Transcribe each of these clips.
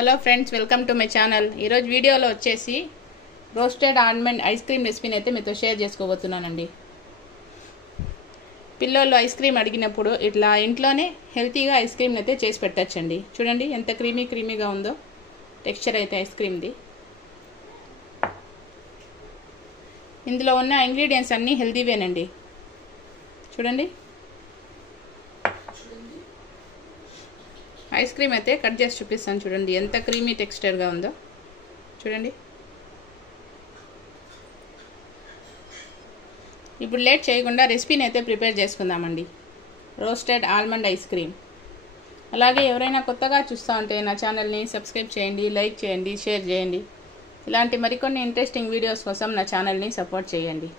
Hello friends, welcome to my channel. ఈరోజు వీడియోలో వచ్చేసి రోస్టెడ్ ఆల్మండ్ ఐస్ క్రీమ్ రెసిపీని అయితే మీతో షేర్ చేసుకోబోతున్నానండి. పిల్లలు ఐస్ క్రీమ్ అడిగినప్పుడు ఇట్లా ఇంట్లోనే హెల్తీగా ఐస్ క్రీమ్ని అయితే చేసి పెట్టచ్చండి. చూడండి ఎంత క్రీమీగా ఉందో టెక్స్చర్ అయితే ఐస్ క్రీమ్ది. ఇందులో ఉన్న ఇంగ్రీడియంట్స్ అన్నీ హెల్తీవేనండి. చూడండి, ఐస్ క్రీమ్ అయితే కట్ చేసి చూపిస్తాను. చూడండి ఎంత క్రీమీ టెక్స్చర్గా ఉందో. చూడండి, ఇప్పుడు లేట్ చేయకుండా రెసిపీని అయితే ప్రిపేర్ చేసుకుందామండి. Roasted almond ice cream. అలాగే ఎవరైనా కొత్తగా చూస్తూ ఉంటే నా ఛానల్ని సబ్స్క్రైబ్ చేయండి, లైక్ చేయండి, షేర్ చేయండి. ఇలాంటి మరికొన్ని ఇంట్రెస్టింగ్ వీడియోస్ కోసం నా ఛానల్ని సపోర్ట్ చేయండి.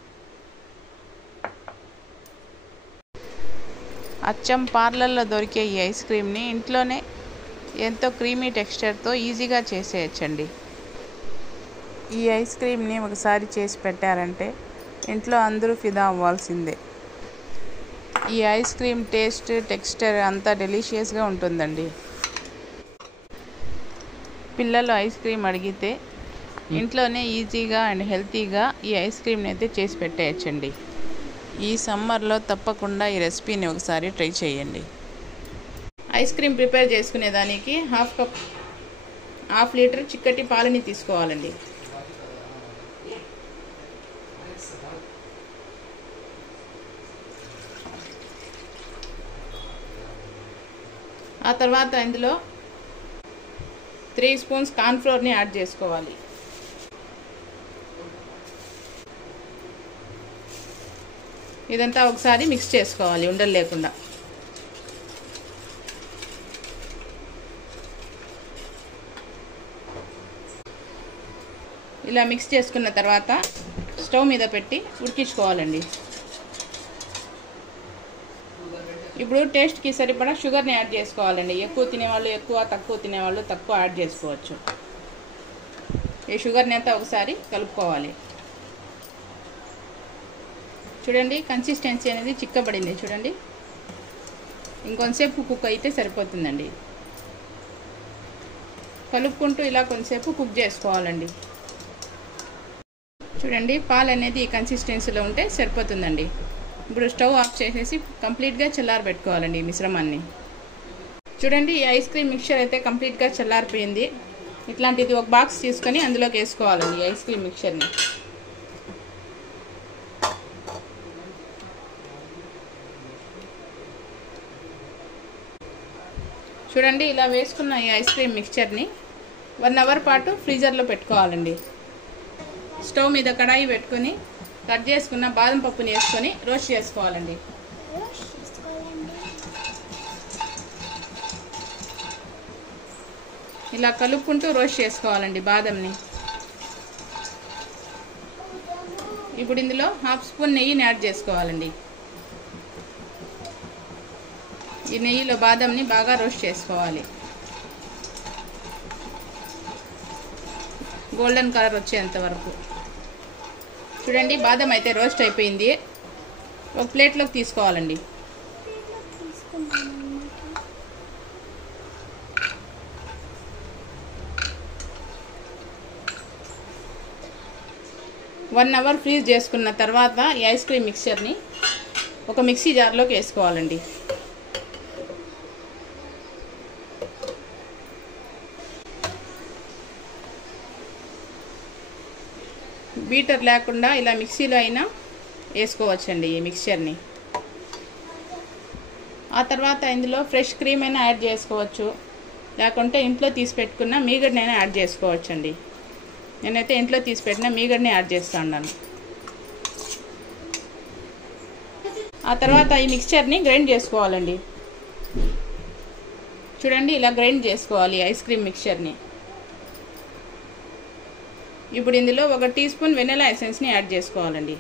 అచ్చం పార్లర్లో దొరికే ఈ ఐస్ క్రీమ్ని ఇంట్లోనే ఎంతో క్రీమీ టెక్స్చర్తో ఈజీగా చేసేయచ్చండి. ఈ ఐస్ క్రీమ్ని ఒకసారి చేసి పెట్టారంటే ఇంట్లో అందరూ ఫిదా అవ్వాల్సిందే. ఈ ఐస్ క్రీమ్ టేస్ట్, టెక్స్చర్ అంతా డెలిషియస్గా ఉంటుందండి. పిల్లలు ఐస్ క్రీమ్ అడిగితే ఇంట్లోనే ఈజీగా అండ్ హెల్తీగా ఈ ఐస్ క్రీమ్ని అయితే చేసి పెట్టేయచ్చండి. ఈ సమ్మర్లో తప్పకుండా ఈ రెసిపీని ఒకసారి ట్రై చేయండి. ఐస్ క్రీమ్ ప్రిపేర్ చేసుకునేదానికి హాఫ్ లీటర్ చిక్కటి పాలని తీసుకోవాలండి. ఆ తర్వాత ఇందులో 3 స్పూన్స్ కార్న్ఫ్లోర్ని యాడ్ చేసుకోవాలి. ఇదంతా ఒకసారి మిక్స్ చేసుకోవాలి ఉండలు లేకుండా. ఇలా మిక్స్ చేసుకున్న తర్వాత స్టవ్ మీద పెట్టి ఉడికించుకోవాలండి. ఇప్పుడు టేస్ట్కి సరిపడా షుగర్ని యాడ్ చేసుకోవాలండి. ఎక్కువ తినేవాళ్ళు ఎక్కువ, తక్కువ తినేవాళ్ళు తక్కువ యాడ్ చేసుకోవచ్చు. ఈ షుగర్ని అంతా ఒకసారి కలుపుకోవాలి. చూడండి, కన్సిస్టెన్సీ అనేది చిక్కబడింది. చూడండి, ఇంకొంతసేపు కుక్ అయితే సరిపోతుందండి. కలుపుకుంటూ ఇలా కొంతసేపు కుక్ చేసుకోవాలండి. చూడండి, పాలు అనేది ఈ కన్సిస్టెన్సీలో ఉంటే సరిపోతుందండి. ఇప్పుడు స్టవ్ ఆఫ్ చేసేసి కంప్లీట్గా చల్లారబెట్టుకోవాలండి ఈ మిశ్రమాన్ని. చూడండి, ఈ ఐస్ క్రీమ్ మిక్చర్ అయితే కంప్లీట్గా చల్లారిపోయింది. ఇట్లాంటిది ఒక బాక్స్ తీసుకొని అందులోకి వేసుకోవాలండి ఈ ఐస్ క్రీమ్ మిక్చర్ని. చూడండి, ఇలా వేసుకున్న ఈ ఐస్ క్రీమ్ మిక్చర్ని 1 అవర్ పాటు ఫ్రీజర్లో పెట్టుకోవాలండి. స్టవ్ మీద కడాయి పెట్టుకొని కట్ చేసుకున్న బాదం పప్పుని వేసుకొని రోస్ట్ చేసుకోవాలండి. ఇలా కలుపుకుంటూ రోస్ట్ చేసుకోవాలండి బాదంని. ఇప్పుడు ఇందులో హాఫ్ స్పూన్ నెయ్యిని యాడ్ చేసుకోవాలండి. ఈ నెయ్యిలో బాదంని బాగా రోస్ట్ చేసుకోవాలి. గోల్డెన్ కలర్ వచ్చేంత వరకు. చూడండి, బాదం అయితే రోస్ట్ అయిపోయింది. ఒక ప్లేట్లోకి తీసుకోవాలండి. వన్ అవర్ ఫ్రీజ్ చేసుకున్న తర్వాత ఈ ఐస్ క్రీమ్ మిక్చర్ని ఒక మిక్సీ జార్లోకి వేసుకోవాలండి. బీటర్ లేకుండా ఇలా మిక్సీలో అయినా వేసుకోవచ్చండి ఈ మిక్చర్ని. ఆ తర్వాత ఇందులో ఫ్రెష్ క్రీమ్ అయినా యాడ్ చేసుకోవచ్చు, లేకుంటే ఇంట్లో తీసి పెట్టుకున్న మీగడనైనా యాడ్ చేసుకోవచ్చండి. నేనైతే ఇంట్లో తీసి పెట్టిన మీగడని యాడ్ చేస్తున్నాను. ఆ తర్వాత ఈ మిక్చర్ని గ్రైండ్ చేసుకోవాలండి. చూడండి, ఇలా గ్రైండ్ చేసుకోవాలి ఐస్ క్రీమ్ మిక్చర్ని. ఇప్పుడు ఇందులో 1 టీ స్పూన్ వెనిలా ఎసెన్స్ని యాడ్ చేసుకోవాలండి.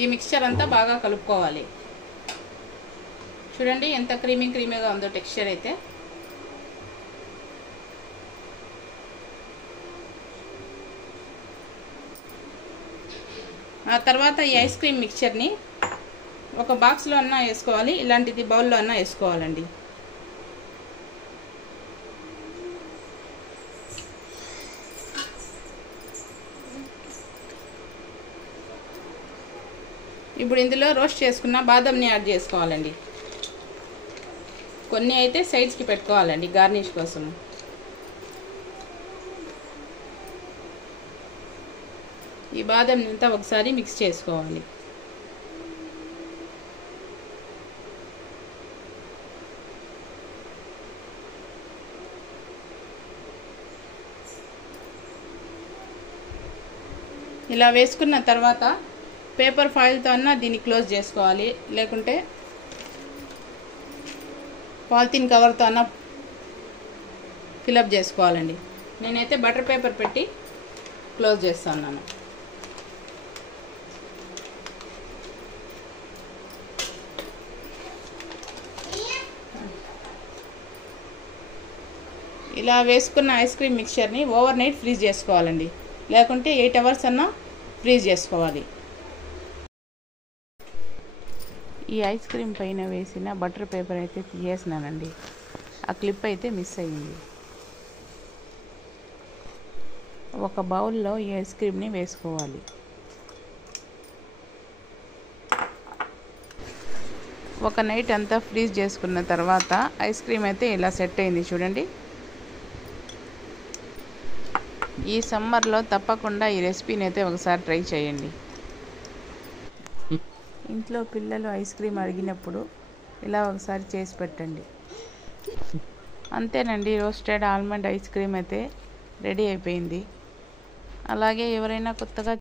ఈ మిక్చర్ అంతా బాగా కలుపుకోవాలి. చూడండి ఎంత క్రీమీగా ఉందో టెక్స్చర్ అయితే. ఆ తర్వాత ఈ ఐస్ క్రీమ్ మిక్చర్ని ఒక బాక్స్లో అన్నా వేసుకోవాలి, ఇలాంటిది బౌల్లో అన్నా వేసుకోవాలండి. ఇప్పుడు ఇందులో రోస్ట్ చేసుకున్న బాదంని యాడ్ చేసుకోవాలండి. కొన్ని అయితే సైడ్స్కి పెట్టుకోవాలండి గార్నిష్ కోసం. ఈ బాదంని అంతా ఒకసారి మిక్స్ చేసుకోవాలి. ఇలా వేసుకున్న తర్వాత పేపర్ ఫాయిల్తో అన్నా దీన్ని క్లోజ్ చేసుకోవాలి, లేకుంటే పాలిథిన్ కవర్తో అన్నా ఫిలప్ చేసుకోవాలండి. నేనైతే బటర్ పేపర్ పెట్టి క్లోజ్ చేస్తున్నాను. ఇలా వేసుకున్న ఐస్ క్రీమ్ మిక్చర్ని ఓవర్ నైట్ ఫ్రీజ్ చేసుకోవాలండి, లేకుంటే 8 అవర్స్ అన్నా ఫ్రీజ్ చేసుకోవాలి. ఈ ఐస్ క్రీమ్ పైన వేసిన బటర్ పేపర్ అయితే తీసేసినానండి, ఆ క్లిప్ అయితే మిస్ అయ్యింది. ఒక బౌల్లో ఈ ఐస్ క్రీమ్ని వేసుకోవాలి. ఒక నైట్ అంతా ఫ్రీజ్ చేసుకున్న తర్వాత ఐస్ క్రీమ్ అయితే ఇలా సెట్ అయింది చూడండి. ఈ సమ్మర్లో తప్పకుండా ఈ రెసిపీని అయితే ఒకసారి ట్రై చేయండి. ఇంట్లో పిల్లలు ఐస్ క్రీమ్ అడిగినప్పుడు ఇలా ఒకసారి చేసి పెట్టండి. అంతేనండి, రోస్టెడ్ ఆల్మండ్ ఐస్ క్రీమ్ అయితే రెడీ అయిపోయింది. అలాగే ఎవరైనా కొత్తగా